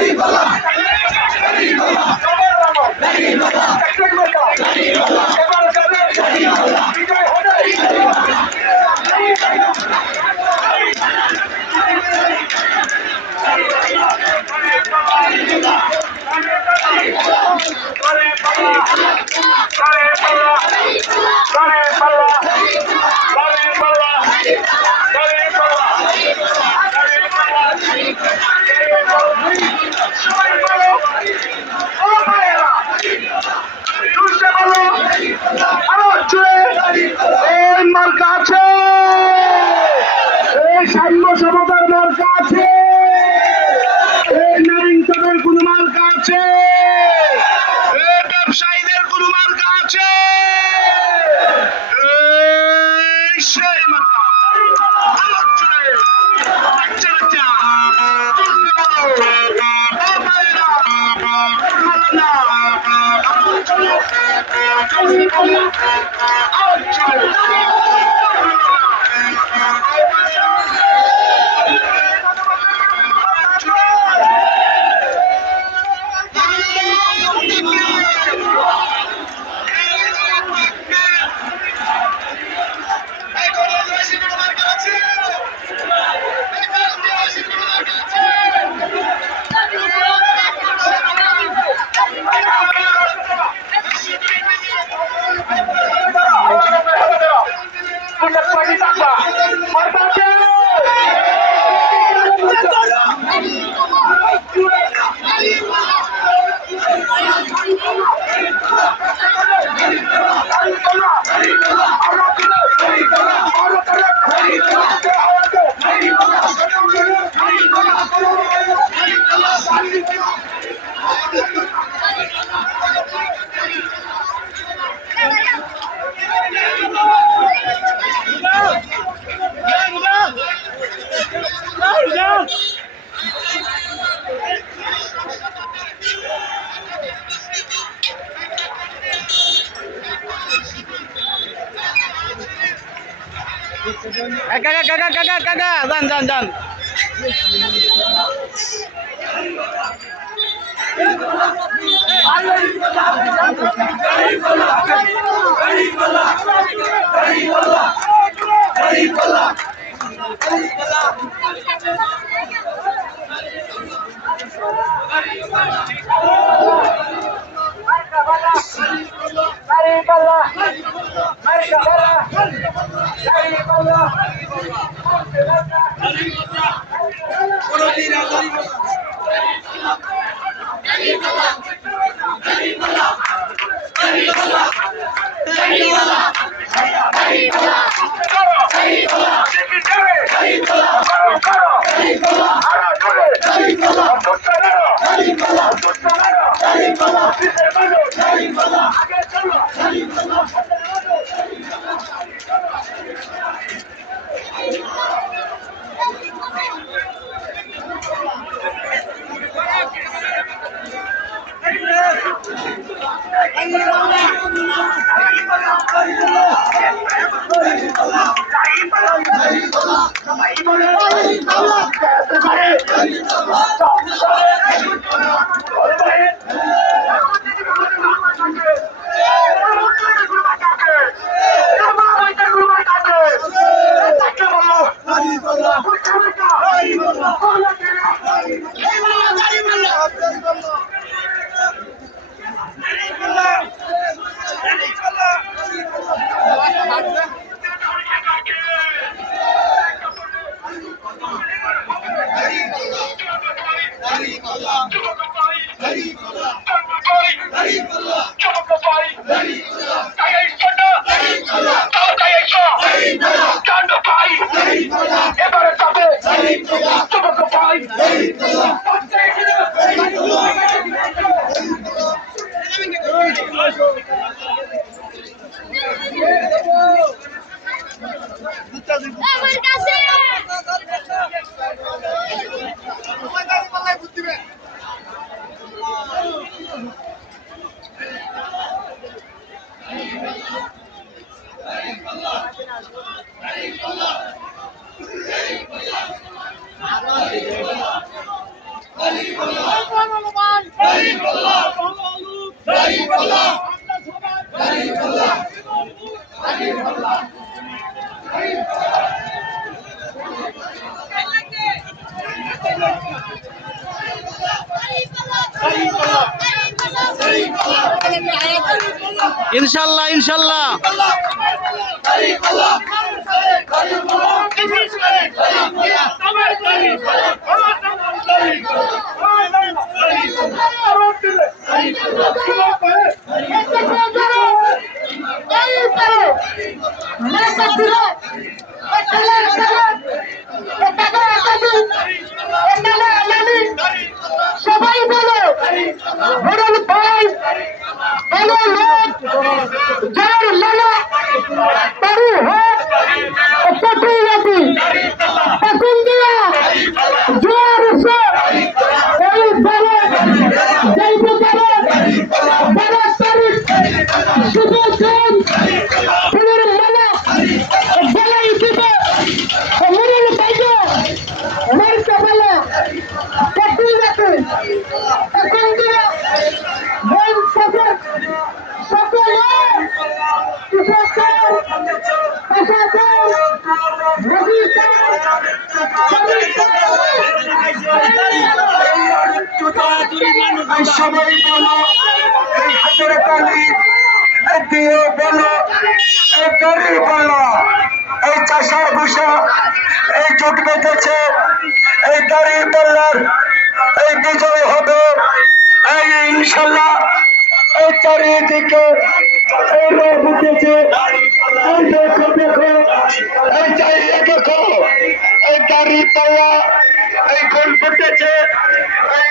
नहीं बला नहीं बला नहीं बला नहीं बला আরও জোরে। এই মার্কা আছে। এই সাম্য সমতার মার্কা আছে। এই নারীদের কোন মার্কা আছে। এই ব্যবসায়ীদের কোন মার্কা আছে। সেই Ocho, Eh, kakak, kakak, kakak, kakak, dan, dan, dan. এবারে ইনশাল্লাহ ইনশাল্লাহ। এই হাতের তালি দিয়ে এই চাষার ভূষা এই জুট বেঁধেছে, এই দড়ি বললার এই বিজয় হবে, এই ইনশাল্লাহ এই চারিদিকে এই রোদ উঠেছে। এই দেখো দেখো, এই চারিয়ে দেখো, এই পাল্লা, এই ফুল ফুটেছে, এই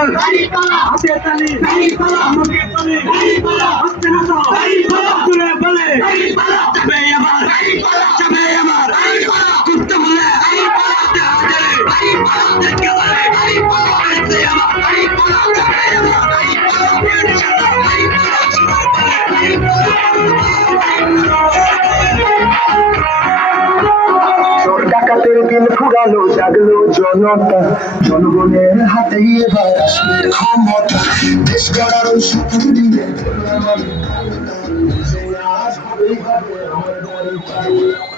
বলে হাতে তালি মুখে তালি হচ্ছে না তো বলে ডাকাতের দিন ফুরালো, জাগলো জনতা। জনগণের হাতেই এবার আসবে ক্ষমতা। দেশ করার সুযোগ হবে আমার